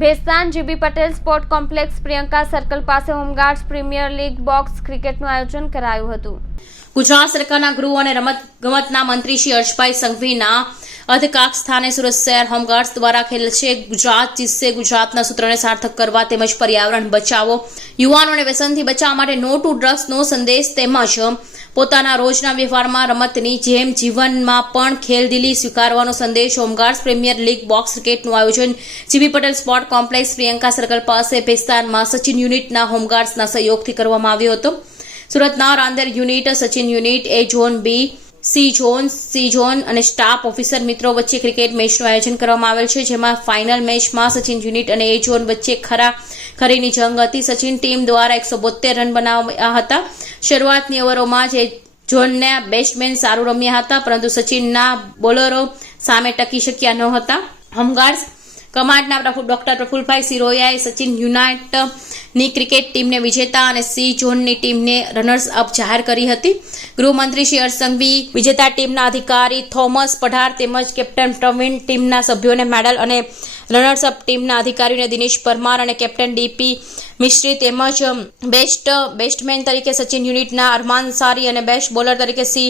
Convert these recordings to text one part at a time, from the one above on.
Bhestan GB Patel sport complex Priyanka circle પાસે home guards, premier league, box, ક્રિકેટનું આયોજન કરાયું હતું. ગુજરાત સરકારના ગૃહ અને રમત ગમતના મંત્રી શ્રી હર્ષભાઈ સંઘવીના અધકાક સ્થાને સુરત શહેર હોમગાર્ડ્સ દ્વારા ખેલ છે ગુજરાત જીતશે ગુજરાતના સૂત્રને સાર્થક કરવા તેમજ પર્યાવરણ બચાવો. યુવાનોને વ્યસનથી બચાવવા માટે નો ટુ ડ્રગ્સનો સંદેશ તેમજ પોતાના રોજના વ્યવહારમાં રમતની જેમ જીવનમાં પણ ખેલદિલી સ્વીકારવાનો સંદેશ home guards premier league box ક્રિકેટનું આયોજન. GB Patel sport complex Priyanka circle પાસે ભેસ્તાનમાં સચિન યુનિટના હોમગાર્ડ્સના સહયોગથી કરવામાં આવ્યો હતો. સુરતના Rander unit, Sachin unit, A zone B, C zone C zone અને સ્ટાફ ઓફિસર મિત્રો વચ્ચે ક્રિકેટ મેચનું આયોજન કરવામાં આવેલ છે, જેમાં ફાઇનલ મેચમાં સચિન યુનિટ અને એ ઝોન વચ્ચે ખરા ખરીની જંગ હતી. સચિન ટીમ દ્વારા એકસો બોતેર રન બનાવ્યા હતા. શરૂઆતની ઓવરોમાં જ ઝોનના બેટ્સમેન સારું રમ્યા હતા, પરંતુ સચિનના બોલરો સામે ટકી શક્યા ન હતા. હોમગાર્ડ્સ કમાન્ડના ડોક્ટર પ્રફુલભાઈ સિરોયાએ સચિન યુનાઇટની ક્રિકેટ ટીમને વિજેતા અને સી ઝોનની ટીમને રનર્સ અપ જાહેર કરી હતી. ગૃહમંત્રી શ્રી હર્ષ સંઘવી, વિજેતા ટીમના અધિકારી થોમસ પઢાર તેમજ કેપ્ટન પ્રવીણ ટીમના સભ્યોને મેડલ અને રનર્સ અપ ટીમના અધિકારીઓને દિનેશ પરમાર અને કેપ્ટન ડીપી મિશ્રી તેમજ બેસ્ટ, બેસ્ટમેન તરીકે સચિન યુનિટના અરમાન સારી અને બેસ્ટ બોલર તરીકે સી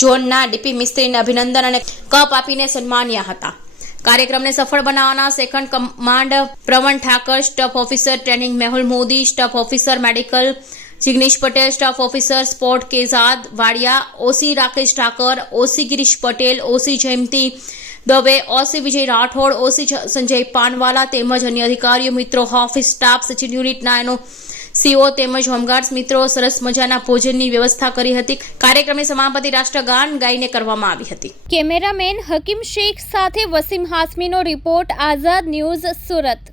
ઝોનના ડીપી મિસ્ત્રીને અભિનંદન અને કપ આપીને સન્માન્યા હતા. કાર્યક્રમને સફળ બનાવવાના second command Pravan Thakar staff officer training Mehul Modi staff officer medical Jignesh Patel staff officer sport Kezad, Wadia, OC Rakesh Thakar, OC Girish Patel, OC Jayanti Dave, OC Vijay Rathod, OC Sanjay Panwala તેમજ અન્ય અધિકારીઓ, મિત્રો office staff Sachin યુનિટના એનો CO તેમજ home guards મિત્રો સરસ મજાના ભોજનની વ્યવસ્થા કરી હતી. કાર્યક્રમની સમાપતિ રાષ્ટ્રગાન ગાઈને કરવામાં આવી હતી. કેમેરામેન હકીમ શેખ સાથે વસીમ હાસમીનો રિપોર્ટ આઝાદ ન્યૂઝ સુરત.